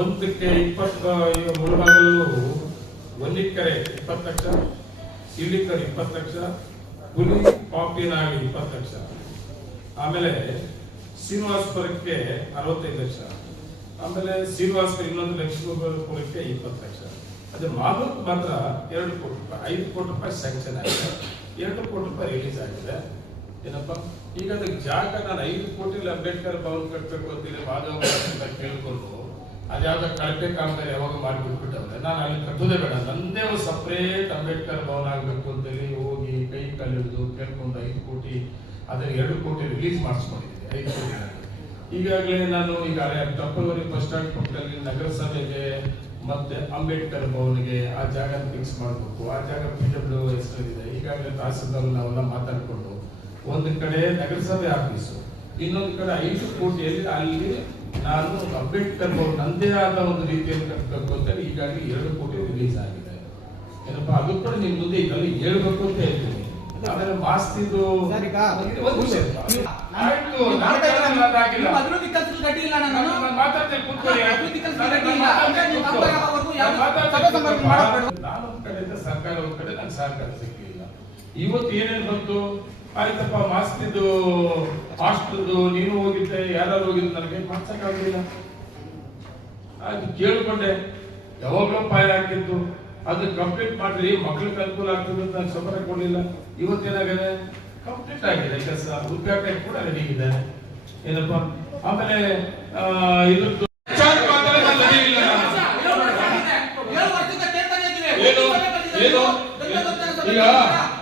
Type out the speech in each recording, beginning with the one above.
ಒಂದಕ್ಕೆ 20 ಮುಳುಬಾಗಲು ಒಂದಿಕ್ಕರೆ 20 ಲಕ್ಷ, ಇಳ್ಳಿಕರೆ 20 ಲಕ್ಷ, ಹುಲಿ ಪಾಪಿನಾಗಿ 20 ಲಕ್ಷ, ಆಮೇಲೆ ಶ್ರೀನಿವಾಸಪುರಕ್ಕೆ 65 ಲಕ್ಷ, ಆಮೇಲೆ ಶ್ರೀನಿವಾಸಪುರ ಇನ್ನೊಂದು ಲಕ್ಷ್ಮೀಪುರಕ್ಕೆ 20 ಲಕ್ಷ. ಅದೇ ಮಾಧವಕ್ಕೆ ಮಾತ್ರ 2 ಕೋಟಿ ರೂಪಾಯಿ, 5 ಕೋಟಿ ರೂಪಾಯಿ ಸ್ಯಾಂಕ್ಷನ್ ಆಗಿದೆ, 2 ಕೋಟಿ ರೂಪಾಯಿ ರಿಲೀಸ್ ಆಗಿದೆ. ಏನಪ್ಪ ಈಗ ಅದಕ್ಕೆ ಜಾಗ ನಾನು 5 ಕೋಟಿಲಿ ಅಂಬೇಡ್ಕರ್ ಭವನ ಕಟ್ಟಬೇಕು ಅಂತಿದೆ ಮಾಧವ ಅಂತ ಕೇಳ್ಕೊಂಡು ಅದ್ಯಾವ್ದು ಕಳಪೆ ಕಾಮಗಾರಿ ಯಾವಾಗ ಮಾಡಿಬಿಟ್ಬಿಟ್ಟವ್ರೆ. ನಾನು ಅಲ್ಲಿ ಕಟ್ಟೋದೇ ಬೇಡ, ನಂದೇ ಒಂದು ಸಪ್ರೇಟ್ ಅಂಬೇಡ್ಕರ್ ಭವನ ಆಗಬೇಕು ಅಂತೇಳಿ ಹೋಗಿ ಕೈ ಕಾಲಿಡಿದು ಕೇಳ್ಕೊಂಡು 5 ಕೋಟಿ ಅದನ್ನ 2 ಕೋಟಿ ರಿಲೀಸ್ ಮಾಡಿಸ್ಕೊಂಡಿದ್ದೀನಿ. 5 ಕೋಟಿ ಈಗಾಗಲೇ ನಾನು ಈಗ ಟಪ್ಪಲ್ವರಿ ಬಸ್ ಸ್ಟ್ಯಾಂಡ್ ಪಕ್ಕದಲ್ಲಿ ನಗರಸಭೆಗೆ ಮತ್ತೆ ಅಂಬೇಡ್ಕರ್ ಭವನಿಗೆ ಆ ಜಾಗ ಫಿಕ್ಸ್ ಮಾಡಬೇಕು. ಆ ಜಾಗ PWS ಇದೆ. ಈಗಾಗಲೇ ತಹಸೀಲ್ದಾರ್ ನಾವೆಲ್ಲ ಮಾತಾಡಿಕೊಂಡು ಒಂದು ಕಡೆ ನಗರಸಭೆ ಆಫೀಸು, ಇನ್ನೊಂದು ಕಡೆ 5 ಕೋಟಿಯಲ್ಲಿ ಅಲ್ಲಿ ನಾನು ಅಂಬೇಡ್ಕರ್ ಭವನ ನಂದೇ ಆದ ಒಂದು ರೀತಿಯಲ್ಲಿ ಕಟ್ಟಬೇಕು ಅಂತೇಳಿ ಈಗಾಗಲೇ 2 ಕೋಟಿ ರಿಲೀಸ್ ಆಗಿದೆ. ಏನಪ್ಪ ಅದು ಕೂಡ ನಿಮ್ ಮುಂದೆ ಇದರಲ್ಲಿ ಹೇಳ್ಬೇಕು ಅಂತ ಹೇಳ್ತೀನಿ. ಆಮೇಲೆ ಮಾಸ್ತಿದು ನಾನೊಂದ್ ಕಡೆಯಿಂದ ಸರ್ಕಾರ ಒಂದ್ ಕಡೆ ನಂಗೆ ಸಹಕಾರ ಸಿಗ್ಲಿಲ್ಲ. ಇವತ್ತು ಏನೇನು ಬಂತು, ಆಯ್ತಪ್ಪ ಮಾಸ್ತಿದು ಹಾಸ್ಟೆಲ್ದು ನೀನು ಹೋಗಿದ್ದೆ, ಯಾರು ಹೋಗಿದ್ದು ನನಗೆ ಮಾಡ್ಸಕ್ಕಾಗಲಿಲ್ಲ. ಆಯ್ತು ಕೇಳ್ಕೊಂಡೆ, ಯಾವಾಗಲೂ ಫೈರ್ ಹಾಕಿದ್ದು ಅದು ಕಂಪ್ಲೀಟ್ ಮಾಡ್ರಿ, ಮಕ್ಳಿಗೆ ಅನುಕೂಲ ಆಗ್ತದೆ ಅಂತ ನಾನು ಸಂಬಳ ಕೊಡ್ಲಿಲ್ಲ. ಇವತ್ತೇನಾಗಿದೆ, ಕಂಪ್ಲೀಟ್ ಆಗಿದೆ ಕೆಲಸ, ಉದ್ಘಾಟನೆ ಕೂಡ ರೆಡಿ ಇದೆ. ಏನಪ್ಪ ಆಮೇಲೆ ಇದ್ರದ್ದು ಈಗ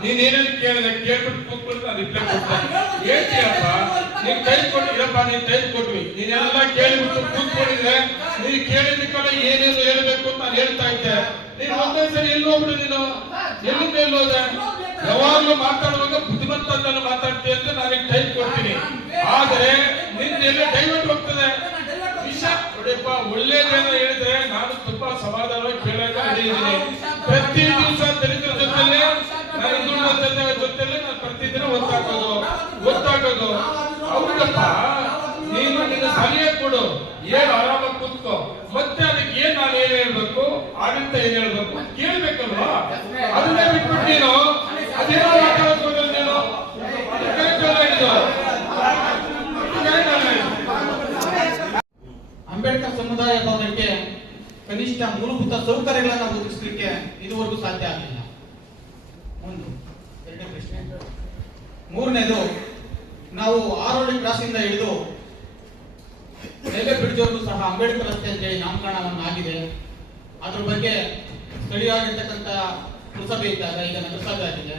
ನೀನೇನೇನು ಕೇಳಿದೆ ಕೇಳ್ಬಿಟ್ಟು ಕೂತ್ಕೊಂಡು ನಾನು ರಿಪ್ಲೈ ಕೊಡ್ತೇನೆ. ಹೇಳ್ತೀಯಪ್ಪ, ನೀನ್ ಕೈ ಕೊಟ್ಟಿರಪ್ಪ, ನೀನ್ ಕೈ ಕೊಟ್ವಿ, ನೀನೆಲ್ಲ ಕೇಳಿಬಿಟ್ಟು ಕೂತ್ಕೊಂಡಿದ್ರೆ ನೀನು ಕೇಳಿದಕ್ಕೆಲ್ಲ ಏನೇನು ಹೇಳ್ಬೇಕು ಅಂತ ನಾನು ಹೇಳ್ತಾ ಇದ್ದೆ. ನೀನು ಒಂದೇ ಸರಿ ಎಲ್ಲಿ ಹೋಗ್ಬಿಡು, ನೀನು ಎಲ್ಲಿಂದ ಎಲ್ಲೋದೆ? ಯಾವಾಗ್ಲೂ ಮಾತಾಡುವಾಗ ಬುದ್ಧಿಮಂತ ಮಾತಾಡ್ತೀಯ ಅಂತ ನಾನು ಟೈಮ್ ಕೊಡ್ತೀನಿ. ಆದರೆ ನಿನ್ನ ಎಲ್ಲ ಡೈವರ್ಟ್ ಹೋಗ್ತದೆ ವಿಷಯ. ನೋಡಿಯಪ್ಪ, ಒಳ್ಳೇದೇನೋ ಹೇಳಿದ್ರೆ ನಾನು ತುಂಬಾ ಸಮಾಧಾನವಾಗಿ ಕೇಳಾಗ ಹೇಳಿದ್ದೀನಿ. ಪ್ರತಿ ದಿವಸ ದಲಿತರ ಜೊತೆಲೆ ನಾನು ದುಡ್ಡು ಜೊತೆಲೆ ನಾನು ಪ್ರತಿದಿನ ಒತ್ತಾಗೋದು ಹೌದಪ್ಪ. ನೀನು ನಿನ್ನ ಸಲಹೆ ಕೊಡು, ಏನು ಆರಾಮಾಗಿ ಕೂತ್ಕೋ. ಮತ್ತೆ ಅದಕ್ಕೆ ಏನ್ ನಾನು ಏನ್ ಹೇಳ್ಬೇಕು, ಆಡಳಿತ ಏನ್ ಹೇಳ್ಬೇಕು ಕೇಳ್ಬೇಕಲ್ವಾ? ಅದನ್ನೇ ಬಿಟ್ಬಿಟ್ಟು ನೀನು ಅದೇನೋ ಮಾತಾಡೋದು ನೀನು ಅಂಬೇಡ್ಕರ್ ಸಮುದಾಯ ಭವನಕ್ಕೆ ಕನಿಷ್ಠ ಮೂಲಭೂತ ಸೌಕರ್ಯಗಳನ್ನು ಒದಗಿಸಲಿಕ್ಕೆ ಇದುವರೆಗೂ ಸಾಧ್ಯ ಆಗಲಿಲ್ಲ. ಒಂದು. ಎರಡನೇ ಪ್ರಶ್ನೆ. ಮೂರನೇದು, ನಾವು ಆರೋಳಿ ಕ್ರಾಸ್ ಇಂದ ಹಿಡಿದು ರೈಲ್ವೆ ಬ್ರಿಡ್ಜ್ ವರೆಗೂ ಸಹ ಅಂಬೇಡ್ಕರ್ ರಸ್ತೆ ಅಂತೇಳಿ ನಾಮಕರಣವನ್ನಾಗಿದೆ. ಅದ್ರ ಬಗ್ಗೆ ಸ್ಥಳೀಯವಾಗಿರ್ತಕ್ಕಂಥ ಪುರಸಭೆ ಇದ್ದಾಗ ಈಗ ನಗರಸಭೆ ಆಗಿದೆ.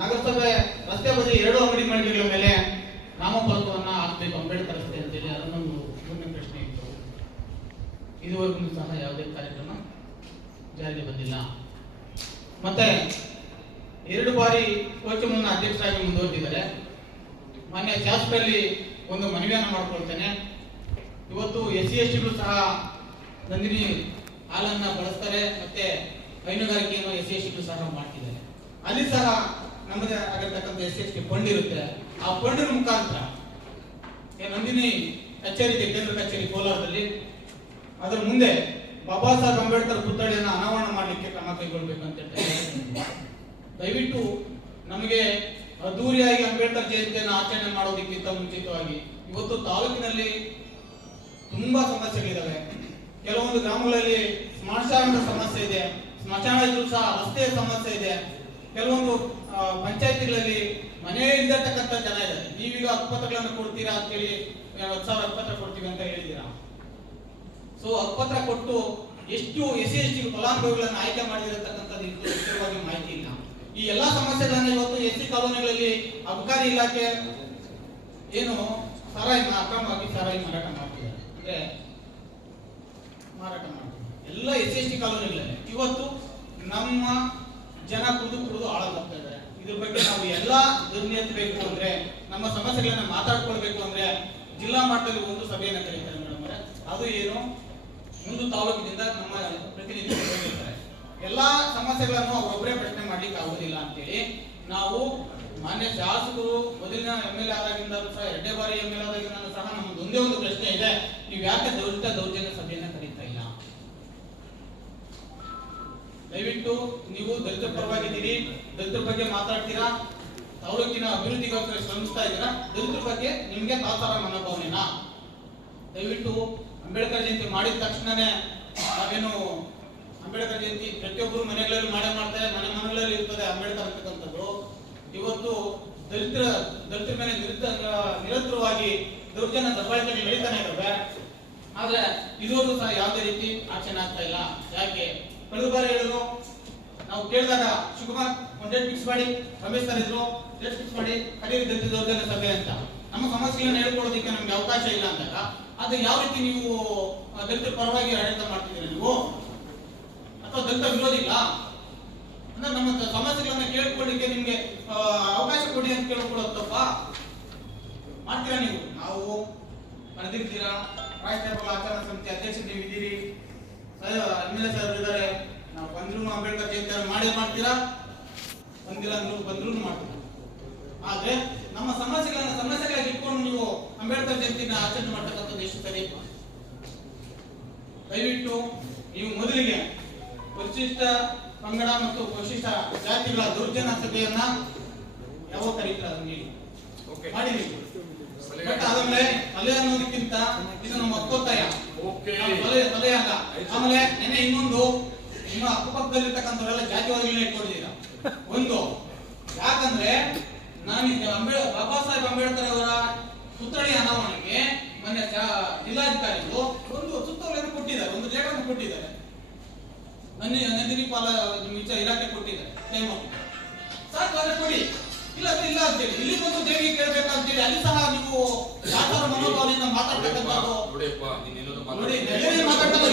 ನಗರಸಭೆ ರಸ್ತೆ ಬದಿ 2 ಅಂಗಡಿ ಮಳಿಗೆಗಳ ಮೇಲೆ ನಾಮಫಲಕವನ್ನ ಹಾಕಬೇಕು ಅಂಬೇಡ್ಕರ್ ರಸ್ತೆ ಅಂತೇಳಿ. ಅದನ್ನೊಂದು ಮೂರನೇ ಪ್ರಶ್ನೆ ಇತ್ತು. ಇದುವರೆಗೂ ಸಹ ಯಾವುದೇ ಕಾರ್ಯಕ್ರಮ ಜಾರಿಗೆ ಬಂದಿಲ್ಲ. ಮತ್ತೆ 2 ಬಾರಿ ಕೋಚಮನ್ನ ಅಧ್ಯಕ್ಷರಾಗಿ ಮುಂದುವರೆದಿದ್ದಾರೆ. ಮಾನ್ಯ ಶಾಸಕರಲ್ಲಿ ಒಂದು ಮನವಿಯನ್ನು ಮಾಡಿಕೊಳ್ತೇನೆ. ಇವತ್ತು SC/STಗಳು ಸಹ ನಂದಿನಿ ಹಾಲನ್ನ ಬಳಸ್ತಾರೆ, ಮತ್ತೆ ಹೈನುಗಾರಿಕೆಯನ್ನು SC/STಗಳು ಸಹ ಮಾಡ್ತಿದ್ದಾರೆ. ಅಲ್ಲಿ ಸಹ ನಮ್ಮದೇ ಆಗಿರ್ತಕ್ಕಂಥ SC/ST ಫಂಡ್ ಇರುತ್ತೆ. ಆ ಫಂಡಿನ ಮುಖಾಂತರ ನಂದಿನಿ ಕಚೇರಿ ಇದೆ, ಕೇಂದ್ರ ಕಚೇರಿ ಕೋಲಾರದಲ್ಲಿ, ಅದರ ಮುಂದೆ ಬಾಬಾ ಸಾಹೇಬ್ ಅಂಬೇಡ್ಕರ್ ಪುತ್ಥಳಿಯನ್ನು ಅನಾವರಣ ಮಾಡಲಿಕ್ಕೆ ಕ್ರಮ ಕೈಗೊಳ್ಳಬೇಕಂತ ಹೇಳ್ತಾರೆ. ದಯವಿಟ್ಟು ನಮಗೆ ಅದ್ದೂರಿಯಾಗಿ ಅಂಬೇಡ್ಕರ್ ಜಯಂತಿಯನ್ನು ಆಚರಣೆ ಮಾಡೋದಕ್ಕಿಂತ ಮುಂಚಿತವಾಗಿ ಇವತ್ತು ತಾಲೂಕಿನಲ್ಲಿ ತುಂಬಾ ಸಮಸ್ಯೆಗಳಿದ್ದಾವೆ. ಕೆಲವೊಂದು ಗ್ರಾಮಗಳಲ್ಲಿ ಸ್ಮಶಾನದ ಸಮಸ್ಯೆ ಇದೆ, ಸ್ಮಶಾನ ಇದ್ರೂ ಸಹ ರಸ್ತೆಯ ಸಮಸ್ಯೆ ಇದೆ. ಕೆಲವೊಂದು ಪಂಚಾಯತಿಗಳಲ್ಲಿ ಮನೆ ಇಲ್ಲತಕ್ಕಂಥ ಜನ ಇದ್ದಾರೆ. ನೀವೀಗ ಹಕ್ಕುಪತ್ರಗಳನ್ನು ಕೊಡ್ತೀರಾ ಅಂತೇಳಿ 10,000 ಹಕ್ಕುಪತ್ರ ಕೊಡ್ತೀವಿ ಅಂತ ಹೇಳಿದ್ದೀರಾ. ಸೊ ಹಕ್ಕುಪತ್ರ ಕೊಟ್ಟು ಎಷ್ಟು SC/ST ಫಲಾನುಭವಿಗಳನ್ನು ಆಯ್ಕೆ ಮಾಡಿರತಕ್ಕಂಥದ್ದು ನಿಖರವಾಗಿ ಮಾಹಿತಿ ಇಲ್ಲ. ಈ ಎಲ್ಲಾ ಸಮಸ್ಯೆಗಳನ್ನ ಇವತ್ತು SC ಕಾಲೋನಿಗಳಲ್ಲಿ ಅಬಕಾರಿ ಇಲಾಖೆ ಏನು ಅಕ್ರಮವಾಗಿ ಸಾರಾಯಿ ಮಾರಾಟ ಮಾಡ್ತಿದ್ದಾರೆ, ಅಂದ್ರೆ ಮಾರಾಟ ಮಾಡ್ತಿದ್ದಾರೆ ಎಲ್ಲ SC/ST ಕಾಲೋನಿಗಳಲ್ಲಿ. ಇವತ್ತು ನಮ್ಮ ಜನ ಕುಡಿದು ಹಾಳಾಗ್ತಾ ಇದ್ದಾರೆ. ಇದ್ರ ಬಗ್ಗೆ ನಾವು ಎಲ್ಲಾ ಧ್ವನಿ ಎತ್ತಬೇಕು ಅಂದ್ರೆ, ನಮ್ಮ ಸಮಸ್ಯೆಗಳನ್ನ ಮಾತಾಡ್ಕೊಳ್ಬೇಕು ಅಂದ್ರೆ ಜಿಲ್ಲಾ ಮಟ್ಟದಲ್ಲಿ ಒಂದು ಸಭೆಯನ್ನು ಕರೀತಾರೆ ಮೇಡಮ್ ಅವರೇ. ಅದು ಏನು, ಒಂದು ತಾಲೂಕಿನಿಂದ ನಮ್ಮ ಪ್ರತಿನಿಧಿಗಳು ಹೋಗಿರ್ತಾರೆ. ಎಲ್ಲಾ ಸಮಸ್ಯೆಗಳನ್ನು ಅವರೊಬ್ಬರೇ ಪ್ರಶ್ನೆ ಮಾಡ್ಲಿಕ್ಕೆ ಆಗುದಿಲ್ಲ ಅಂತೇಳಿ ನಾವು ಮಾನ್ಯ ಶಾಸಕರು ಮೊದಲಿನ MLA ಆದಾಗಿಂದ ಸಹ 2ನೇ ಬಾರಿ MLA ಆದಾಗಿಂದ ಸಹ ನಮ್ಮದು ಒಂದೇ ಒಂದು ಪ್ರಶ್ನೆ ಇದೆ, ನೀವು ಯಾಕೆ ದೌರ್ಜನ್ಯ ಸಭೆಯನ್ನ ಕರೀತಾ ಇಲ್ಲ? ದಯವಿಟ್ಟು ನೀವು ದಲಿತರ ಪರವಾಗಿದ್ದೀರಿ, ದಲಿತರ ಬಗ್ಗೆ ಮಾತಾಡ್ತೀರಾ, ತಾಲೂಕಿನ ಅಭಿವೃದ್ಧಿಗೋಸ್ಕರ ಶ್ರಮಿಸ್ತಾ ಇದ್ದೀರಾ, ದಲಿತರ ಬಗ್ಗೆ ನಿಮ್ಗೆ ತಾತ್ಸಾರ ಮನೋಭಾವನೆನಾ? ದಯವಿಟ್ಟು ಅಂಬೇಡ್ಕರ್ ಜಯಂತಿ ಮಾಡಿದ ತಕ್ಷಣನೇ ನಾವೇನು ಅಂಬೇಡ್ಕರ್ ಜಯಂತಿ ಪ್ರತಿಯೊಬ್ಬರು ಮನೆಗಳಲ್ಲಿ ಮಾಡ್ತಾರೆ, ಮನೆಗಳಲ್ಲಿ ಇರ್ತದೆ ಅಂಬೇಡ್ಕರ್ ಅಂತಕ್ಕಂಥದ್ದು. ಇವತ್ತು ದಲಿತರ ಮೇಲೆ ನಿರಂತರವಾಗಿ ದೌರ್ಜನ್ಯ ದಬ್ಬಾಳಿಕೆ ನಡೀತಾನೆ ಇದ್ದಾವೆ. ಆದ್ರೆ ಇದುವರೆಗೂ ಸಹ ಯಾವುದೇ ರೀತಿ ಆಕ್ಷನ್ ಆಗ್ತಾ ಇಲ್ಲ. ಯಾಕೆ? ಕಳೆದ ಬಾರಿ ಹೇಳಿದ್ರು, ನಾವು ಕೇಳಿದಾಗ ಶಿವಕುಮಾರ್ ಒಂದು ಡೇಟ್ ಫಿಕ್ಸ್ ಮಾಡಿ, ರಮೇಶ್ ಸರ್ ಇದ್ರು ಡೇಟ್ ಫಿಕ್ಸ್ ಮಾಡಿ ಕರೀರಿ ದಲಿತ ದೌರ್ಜನ್ಯ ಸಭೆ ಅಂತ. ನಮ್ಮ ಸಮಸ್ಯೆಗಳನ್ನ ಹೇಳ್ಕೊಳ್ಳೋದಕ್ಕೆ ನಮ್ಗೆ ಅವಕಾಶ ಇಲ್ಲ ಅಂದಾಗ ಅದು ಯಾವ ರೀತಿ ನೀವು ದಲಿತರ ಪರವಾಗಿ ಆಡಳಿತ ಮಾಡ್ತಿದ್ದೀರಿ ನೀವು, ಅಥವಾ ದಲಿತ ವಿರೋಧಿ ಇಲ್ಲ ಅಂದ್ರೆ ನಮ್ಮ ಸಮಸ್ಯೆಗಳನ್ನ ಕೇಳ್ಕೊಳ್ಳಿಕ್ಕೆ ನಿಮ್ಗೆ ಅವಕಾಶ ಕೊಡಿ ಅಂತ ಕೇಳ್ಕೊಳ್ಳೋದಪ್ಪ ಮಾಡ್ತೀರಾ ನೀವು? ನಾವು ಕರೆದಿರ್ತೀರಾ, ರಾಷ್ಟ್ರೀಯ ಆಚರಣಾ ಸಮಿತಿ ಅಧ್ಯಕ್ಷ ನೀವು ಇದ್ದೀರಿ, MLA ಸಾಹೇಬರು ಇದ್ದಾರೆ, ನಾವು ಬಂದ್ರು ಅಂಬೇಡ್ಕರ್ ಜಯಂತಿ ಮಾಡ್ತೀರಾ, ಬಂದ್ರು ಮಾಡ್ತೀರಾ. ಆದ್ರೆ ನಮ್ಮ ಸಮಸ್ಯೆಗಳಾಗಿ ಇಟ್ಕೊಂಡು ನೀವು ಅಂಬೇಡ್ಕರ್ ಜಯಂತಿನ ಆಚರಣೆ ಮಾಡ್ತಕ್ಕಂಥದ್ದು ಎಷ್ಟು ಸರಿ? ದಯವಿಟ್ಟು ನೀವು ಮೊದಲಿಗೆ ಪರಿಶಿಷ್ಟ ಪಂಗಡ ಮತ್ತು ಪರಿಶಿಷ್ಟ ಜಾತಿಗಳ ದೌರ್ಜನ್ಯ ಸಭೆಯನ್ನ ಯಾವಾಗ ಕರೀತೀರ ಮಾಡಿ. ಬಟ್ ಆಮೇಲೆ ತಲೆ ಅನ್ನೋದಕ್ಕಿಂತ ಇದು ನಮ್ಮ ಒಕ್ಕೊತ್ತಾಯ, ತಲೆ ಅಲ್ಲ. ಆಮೇಲೆ ನೆನೆ ಇನ್ನೊಂದು, ನಿಮ್ಮ ಅಕ್ಕಪಕ್ಕದಲ್ಲಿರ್ತಕ್ಕಂಥವರೆಲ್ಲ ಜಾತಿವಾದಿಗಳನ್ನ ಇಟ್ಕೊಂಡಿದ್ದೀರಾ. ಒಂದು ಯಾಕಂದ್ರೆ ನಾನೀಗ ಬಾಬಾ ಸಾಹೇಬ್ ಅಂಬೇಡ್ಕರ್ ಅವರ ಪುತ್ಥಳಿ ಅನಾವರಣಕ್ಕೆ ಮೊನ್ನೆ ಜಿಲ್ಲಾಧಿಕಾರಿಗಳು ಒಂದು ಸುತ್ತೋಲೆಯನ್ನು ಕೊಟ್ಟಿದ್ದಾರೆ, ಒಂದು ಲೇಖನ ಕೊಟ್ಟಿದ್ದಾರೆ, ನಂದಿನಿಪಾಲ ಇಲಾಖೆ ಕೊಟ್ಟಿದ್ದಾರೆ. ಸಾಕು ಅದ್ರ ಕೊಡಿ, ಇಲ್ಲ ಇಲ್ಲ ಅಂತೇಳಿ ಇಲ್ಲಿ ಬಂದು ದೇವಿಗೆ ಕೇಳಬೇಕಂತೇಳಿ ಅಲ್ಲಿ ಸಹ ನೀವು ವ್ಯಾಪಾರ ಮನೋಭಾವನೆಯಿಂದ ಮಾತಾಡ್ತಕ್ಕಂಥದ್ದು ನೋಡಿ. ಮಾತಾಡ್ತಾರೆ